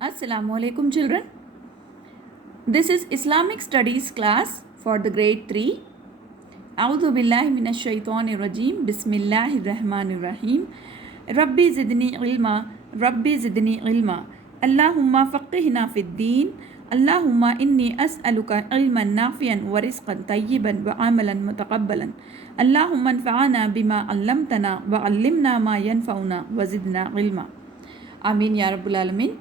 Assalamu alaikum children. This is Islamic Studies class for the grade 3. A'udhu billahi minash shaitanir rajim. Bismillahir rahmanir rahim. Rabbi zidni ilma. Rabbi zidni ilma. Allahumma faqihna fid deen. Allahumma inni as'aluka ilman nafiyan wa rizqan tayyiban wa amalan mutaqabbalan. Allahumma anfa'ana bima 'allamtana wa 'allimna ma yanfa'una wa zidna ilma. Amin ya rabbul alamin.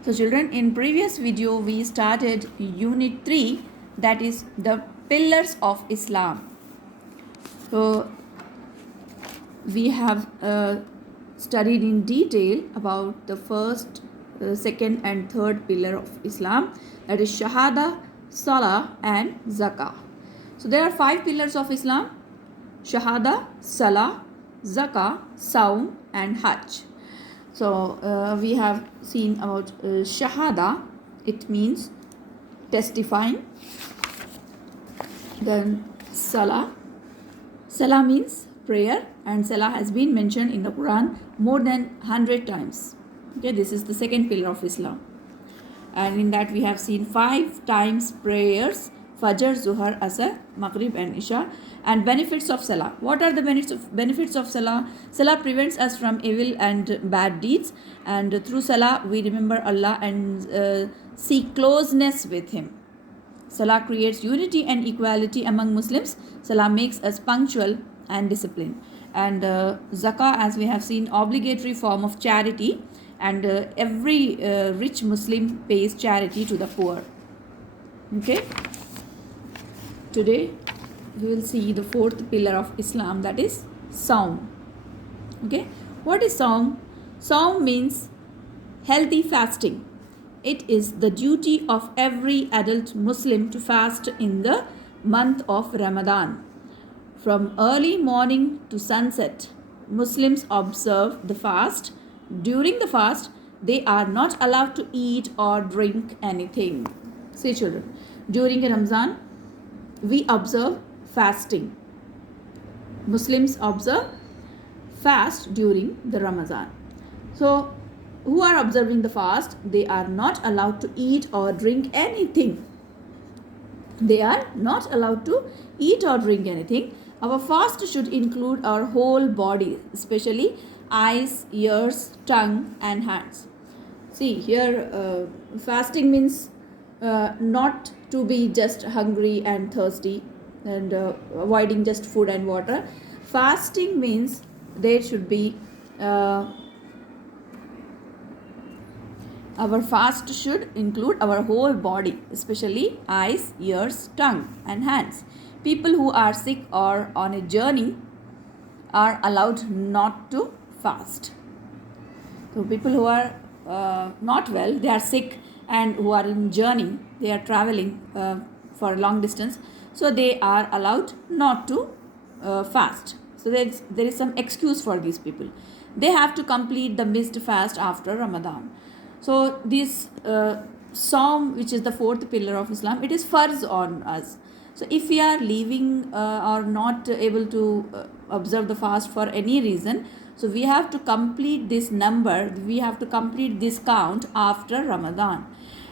So children, in previous video we started unit 3, that is the pillars of Islam. So we have studied in detail about the first, second and third pillar of Islam, that is Shahada, Salah and Zakah. So there are 5 pillars of Islam: Shahada, Salah, Zakah, Saum and Hajj. So we have seen about Shahada. It means testifying. Then Salah. Salah means prayer, and Salah has been mentioned in the Quran more than 100 times. Okay, this is the second pillar of Islam. And in that we have seen 5 times prayers: Fajr, Zuhar, Asr, Maghrib and Isha. And benefits of Salah. What are the benefits of Salah? Salah prevents us from evil and bad deeds. And through Salah we remember Allah and seek closeness with Him. Salah creates unity and equality among Muslims. Salah makes us punctual and disciplined. And Zakah, as we have seen, obligatory form of charity. And every rich Muslim pays charity to the poor. Okay. Today we will see the fourth pillar of Islam, that is Saum. Okay. What is Saum? Saum means healthy fasting. It is the duty of every adult Muslim to fast in the month of Ramadan. From early morning to sunset, Muslims observe the fast. During the fast, they are not allowed to eat or drink anything. See children, during Ramadan, we observe fasting. Muslims observe fast during the Ramadan. So, who are observing the fast? They are not allowed to eat or drink anything. They are not allowed to eat or drink anything. Our fast should include our whole body, especially eyes, ears, tongue and hands. See here, fasting means not to be just hungry and thirsty and avoiding just food and water. Fasting means there should be our fast should include our whole body, especially eyes, ears, tongue and hands. People who are sick or on a journey are allowed not to fast. So people who are not well, they are sick, and who are in journey, they are traveling for a long distance, so they are allowed not to fast. So there is some excuse for these people. They have to complete the missed fast after Ramadan. So this Saum, which is the fourth pillar of Islam, it is farz on us. So if we are leaving or not able to observe the fast for any reason, so we have to complete this number, we have to complete this count after Ramadan.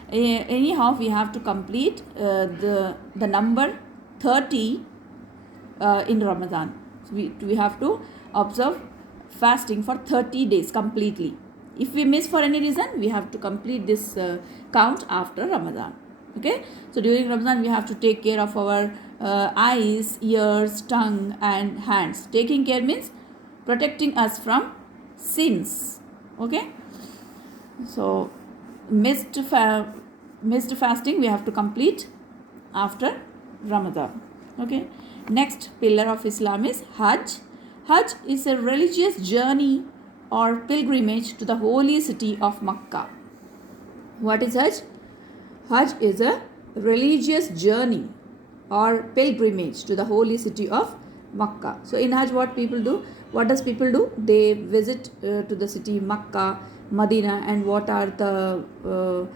Anyhow, we have to complete the number 30 in Ramadan. So we have to observe fasting for 30 days completely. If we miss for any reason, we have to complete this count after Ramadan. Okay. So during Ramadan, we have to take care of our eyes, ears, tongue and hands. Taking care means protecting us from sins. Okay. So missed fasting we have to complete after Ramadan. Okay. Next pillar of Islam is Hajj. Hajj is a religious journey or pilgrimage to the holy city of Makkah. What is Hajj? Hajj is a religious journey or pilgrimage to the holy city of Makkah. So in Hajj, what people do? What does people do? They visit to the city Makkah, Medina, and what are the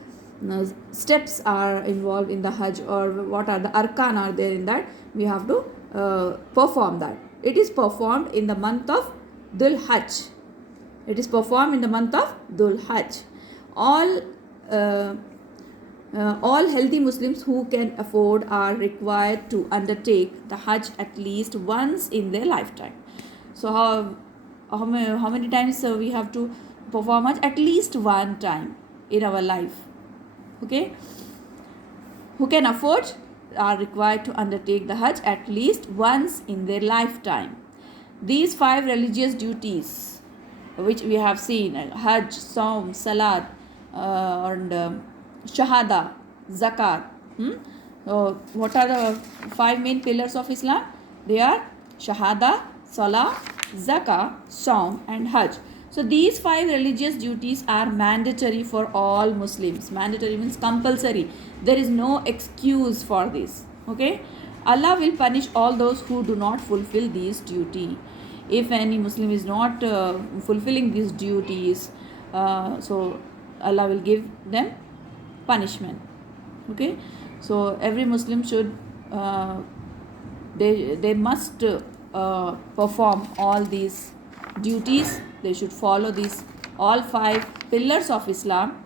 steps are involved in the Hajj, or what are the arkan are there in that? We have to perform that. It is performed in the month of Dhul Hajj. It is performed in the month of Dhul Hajj. All uh, all healthy Muslims who can afford are required to undertake the Hajj at least once in their lifetime. So how many times we have to perform Hajj? At least one time in our life. Okay. Who can afford are required to undertake the Hajj at least once in their lifetime. These 5 religious duties which we have seen, Hajj, Saum, Salat, and Shahada, Zakat. So what are the 5 main pillars of Islam? They are Shahada, Salah, Zakah, Saum and Hajj. So these 5 religious duties are mandatory for all Muslims. Mandatory means compulsory. There is no excuse for this. Okay. Allah will punish all those who do not fulfill these duty. If any Muslim is not fulfilling these duties, so Allah will give them punishment. Okay. So every Muslim should they must perform all these duties. They should follow these all 5 pillars of Islam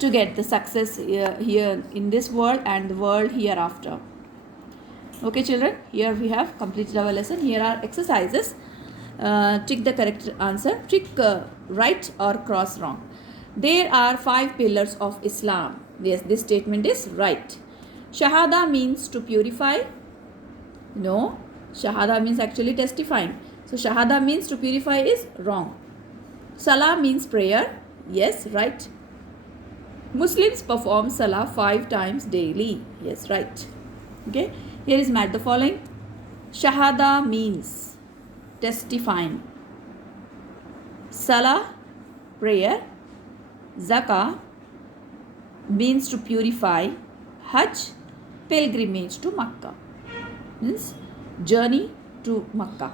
to get the success here in this world and the world hereafter. Okay children, here we have completed our lesson. Here are exercises. Tick the correct answer. Tick right or cross wrong. There are 5 pillars of Islam. Yes, this statement is right. Shahada means to purify. No, Shahada means actually testifying. So Shahada means to purify is wrong. Salah means prayer. Yes, right. Muslims perform Salah 5 times daily. Yes, right. Okay. Here is match the following. Shahada means testifying. Salah, prayer. Zakah means to purify. Hajj, pilgrimage to Makkah. Means journey to Makkah.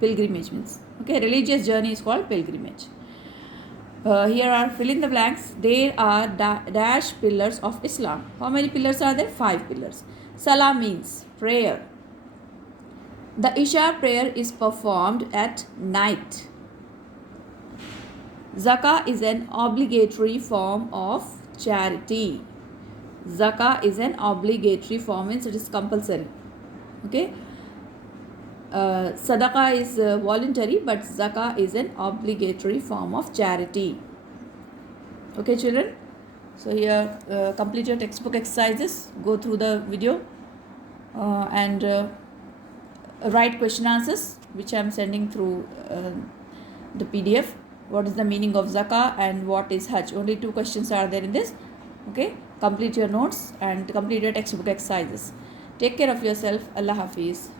Pilgrimage means. Okay, religious journey is called pilgrimage. Here are fill in the blanks. There are dash pillars of Islam. How many pillars are there? 5 pillars. Salah means prayer. The Isha prayer is performed at night. Zakah is an obligatory form of charity. Zakah is an obligatory form, means it is compulsory. Okay. Sadaqah is voluntary, but Zakah is an obligatory form of charity. Okay children. So here complete your textbook exercises. Go through the video and write question answers which I am sending through the PDF. What is the meaning of Zakah and what is Hajj? Only 2 questions are there in this. Okay. Complete your notes and complete your textbook exercises. Take care of yourself. Allah Hafiz.